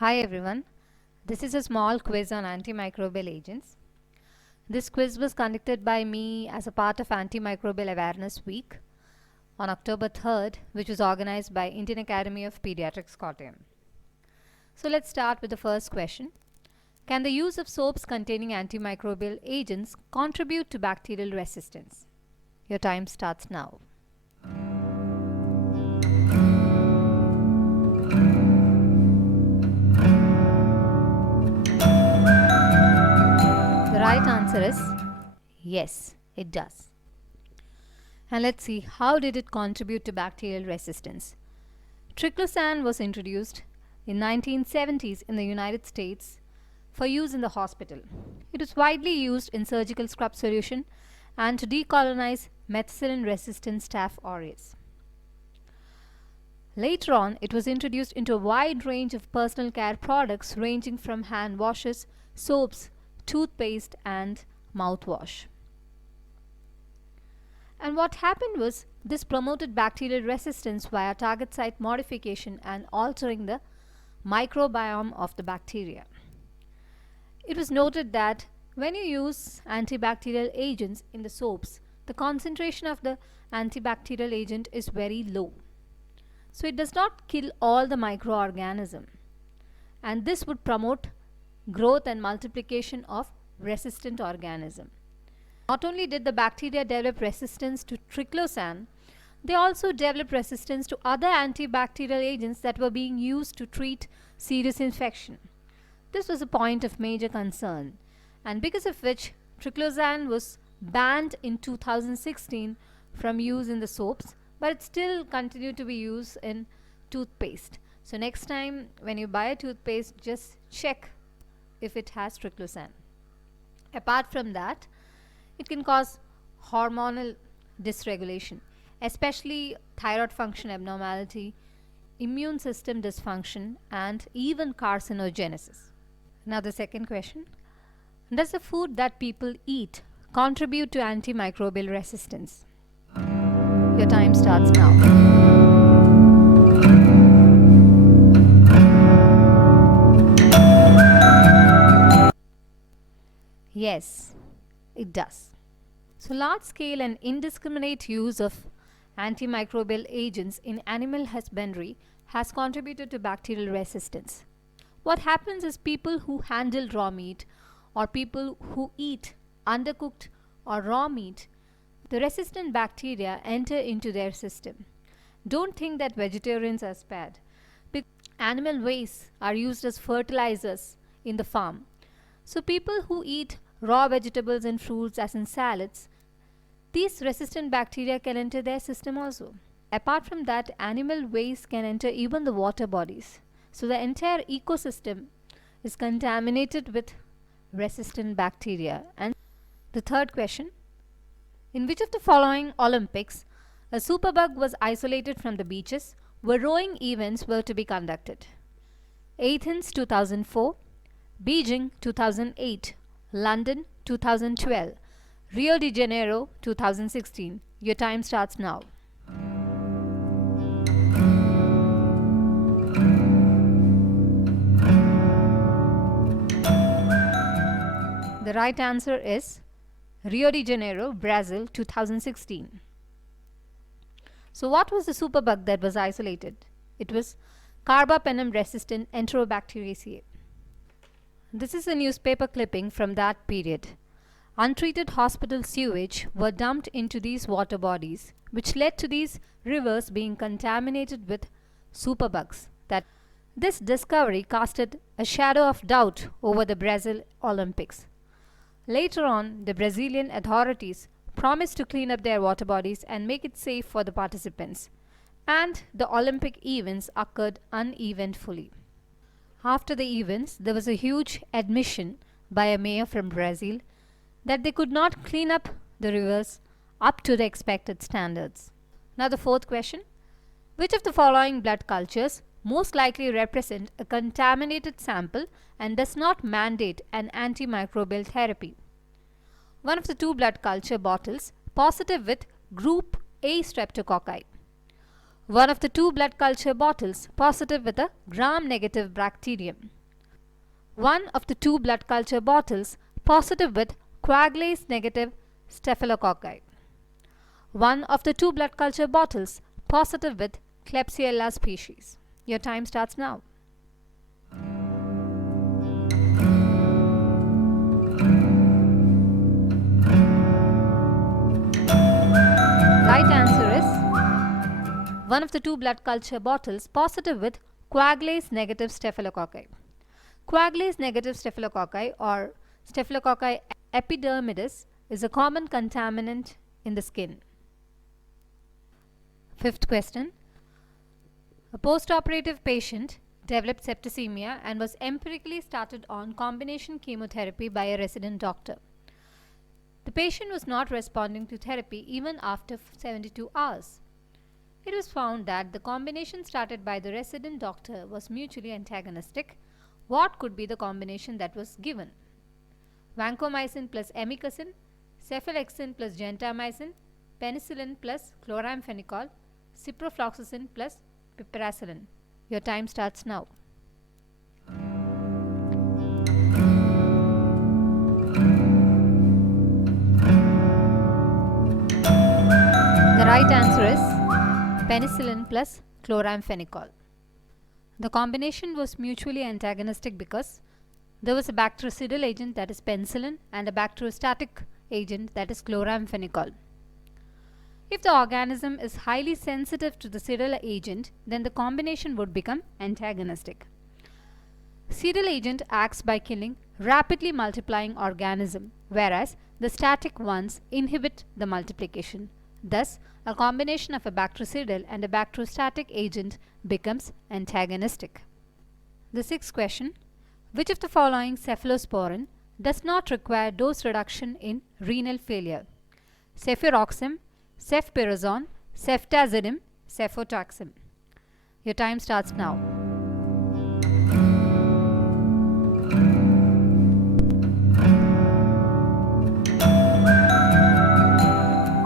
Hi everyone, this is a small quiz on antimicrobial agents. This quiz was conducted by me as a part of Antimicrobial Awareness Week on October 3rd, which was organized by Indian Academy of Paediatrics, Kottayam. So let's start with the first question. Can the use of soaps containing antimicrobial agents contribute to bacterial resistance? Your time starts now. The right answer is yes, it does. And let's see, how did it contribute to bacterial resistance? Triclosan was introduced in 1970s in the United States for use in the hospital. It was widely used in surgical scrub solution and to decolonize methicillin-resistant Staph aureus. Later on, it was introduced into a wide range of personal care products ranging from hand washes, soaps, toothpaste and mouthwash. And what happened was this promoted bacterial resistance via target site modification and altering the microbiome of the bacteria. It was noted that when you use antibacterial agents in the soaps, the concentration of the antibacterial agent is very low. So it does not kill all the microorganisms, and this would promote growth and multiplication of resistant organisms. Not only did the bacteria develop resistance to triclosan, they also developed resistance to other antibacterial agents that were being used to treat serious infection. This was a point of major concern, and because of which triclosan was banned in 2016 from use in the soaps, but it still continued to be used in toothpaste. So next time when you buy a toothpaste, just check if it has triclosan. Apart from that, it can cause hormonal dysregulation, especially thyroid function abnormality, immune system dysfunction, and even carcinogenesis. Now the second question. Does the food that people eat contribute to antimicrobial resistance? Your time starts now. Yes, it does. So large-scale and indiscriminate use of antimicrobial agents in animal husbandry has contributed to bacterial resistance. What happens is people who handle raw meat or people who eat undercooked or raw meat, the resistant bacteria enter into their system. Don't think that vegetarians are spared. Animal wastes are used as fertilizers in the farm. So people who eat raw vegetables and fruits as in salads, these resistant bacteria can enter their system also. Apart from that, animal waste can enter even the water bodies. So the entire ecosystem is contaminated with resistant bacteria. And the third question, in which of the following Olympics a superbug was isolated from the beaches where rowing events were to be conducted? Athens 2004, Beijing 2008, London 2012, Rio de Janeiro 2016. Your time starts now. The right answer is Rio de Janeiro, Brazil 2016. So what was the superbug that was isolated? It was carbapenem resistant Enterobacteriaceae. This is a newspaper clipping from that period. Untreated hospital sewage were dumped into these water bodies, which led to these rivers being contaminated with superbugs. This discovery casted a shadow of doubt over the Brazil Olympics. Later on, the Brazilian authorities promised to clean up their water bodies and make it safe for the participants, and the Olympic events occurred uneventfully. After the events, there was a huge admission by a mayor from Brazil that they could not clean up the rivers up to the expected standards. Now the fourth question. Which of the following blood cultures most likely represent a contaminated sample and does not mandate an antimicrobial therapy? One of the two blood culture bottles positive with group A streptococci. One of the two blood culture bottles positive with a gram-negative bacterium. One of the two blood culture bottles positive with coagulase-negative staphylococci. One of the two blood culture bottles positive with Klebsiella species. Your time starts now. Right answer is one of the two blood culture bottles positive with coagulase-negative staphylococci. Coagulase-negative staphylococci or Staphylococci epidermidis is a common contaminant in the skin. Fifth question. A post-operative patient developed septicemia and was empirically started on combination chemotherapy by a resident doctor. The patient was not responding to therapy even after 72 hours. It was found that the combination started by the resident doctor was mutually antagonistic. What could be the combination that was given? Vancomycin plus amikacin, cephalexin plus gentamicin, penicillin plus chloramphenicol, ciprofloxacin plus piperacillin. Your time starts now. The right answer is penicillin plus chloramphenicol. The combination was mutually antagonistic because there was a bactericidal agent, that is penicillin, and a bacteriostatic agent, that is chloramphenicol. If the organism is highly sensitive to the cidal agent, then the combination would become antagonistic. Cidal agent acts by killing rapidly multiplying organism, whereas the static ones inhibit the multiplication. Thus, a combination of a bactericidal and a bacteriostatic agent becomes antagonistic. The sixth question. Which of the following cephalosporin does not require dose reduction in renal failure? Cefuroxime, cefpiroxone, ceftazidime, cefotaxime. Your time starts now.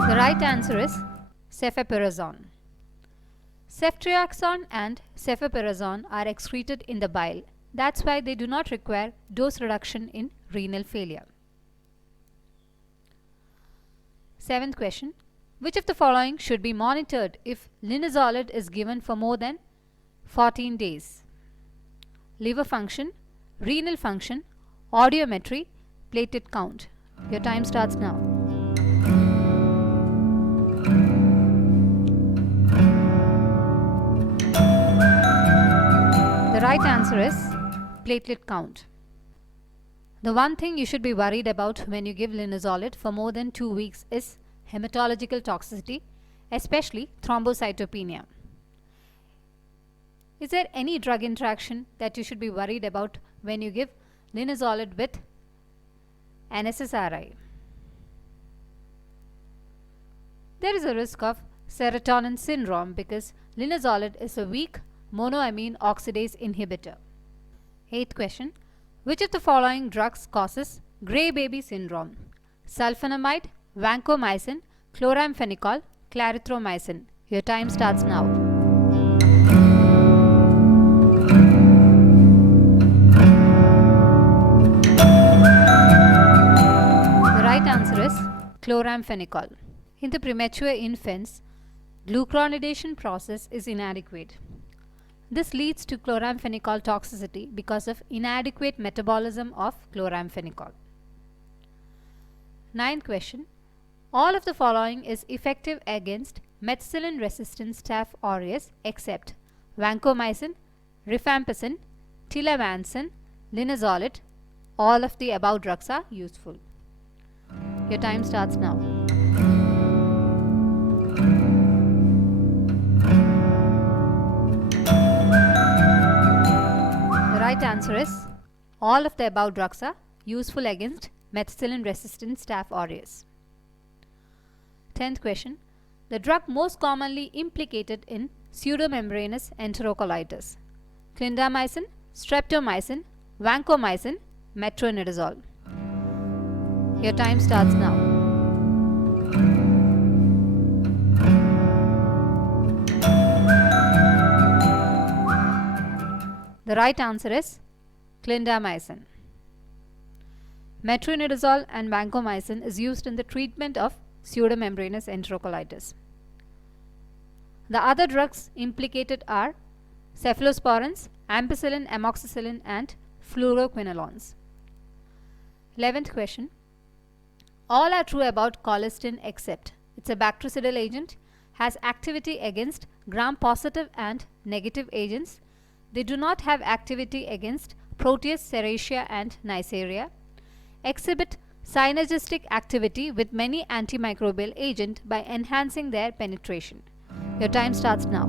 The right answer is cefpiroxone. Ceftriaxone and cefpiroxone are excreted in the bile. That's why they do not require dose reduction in renal failure. Seventh question. Which of the following should be monitored if linezolid is given for more than 14 days? Liver function, renal function, audiometry, platelet count. Your time starts now. The right answer is platelet count. The one thing you should be worried about when you give linezolid for more than 2 weeks is hematological toxicity, especially thrombocytopenia. Is there any drug interaction that you should be worried about when you give linezolid with an SSRI? There is a risk of serotonin syndrome because linezolid is a weak monoamine oxidase inhibitor. Eighth question. Which of the following drugs causes gray baby syndrome? Sulfonamide, vancomycin, chloramphenicol, clarithromycin. Your time starts now. The right answer is chloramphenicol. In the premature infants, glucuronidation process is inadequate. This leads to chloramphenicol toxicity because of inadequate metabolism of chloramphenicol. Ninth question. All of the following is effective against methicillin-resistant Staph aureus except vancomycin, rifampicin, tilavancin, linezolid. All of the above drugs are useful. Your time starts now. The right answer is all of the above drugs are useful against methicillin-resistant Staph aureus. 10th question. The drug most commonly implicated in pseudomembranous enterocolitis. Clindamycin, streptomycin, vancomycin, metronidazole. Your time starts now. The right answer is clindamycin. Metronidazole and vancomycin is used in the treatment of pseudomembranous enterocolitis. The other drugs implicated are cephalosporins, ampicillin, amoxicillin and fluoroquinolones. 11th question. All are true about colistin except it's a bactericidal agent, has activity against gram-positive and negative agents. They do not have activity against Proteus, Serratia and Neisseria. Exhibit synergistic activity with many antimicrobial agents by enhancing their penetration. Your time starts now.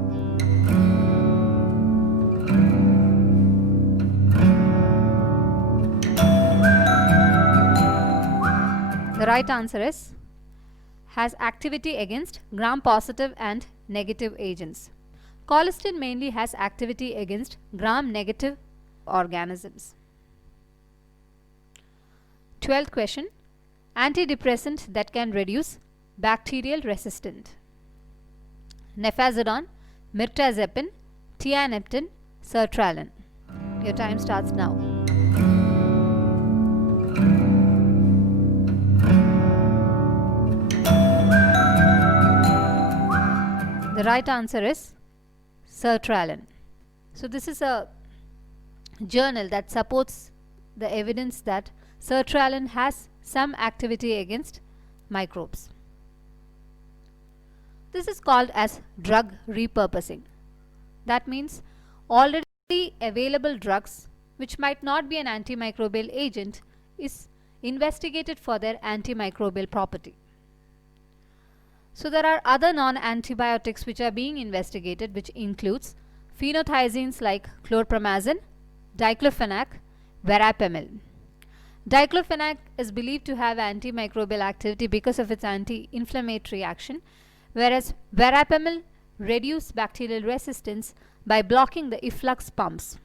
The right answer is has activity against gram-positive and negative agents. Colistin mainly has activity against gram-negative organisms. 12th question. Antidepressant that can reduce bacterial resistance. Nefazodone, mirtazapine, tianeptine, sertraline. Your time starts now. The right answer is sertraline. So this is a journal that supports the evidence that sertraline has some activity against microbes. This is called as drug repurposing. That means already available drugs which might not be an antimicrobial agent is investigated for their antimicrobial property. So there are other non-antibiotics which are being investigated, which includes phenothiazines like chlorpromazine, diclofenac, verapamil. Diclofenac is believed to have antimicrobial activity because of its anti-inflammatory action, whereas verapamil reduces bacterial resistance by blocking the efflux pumps.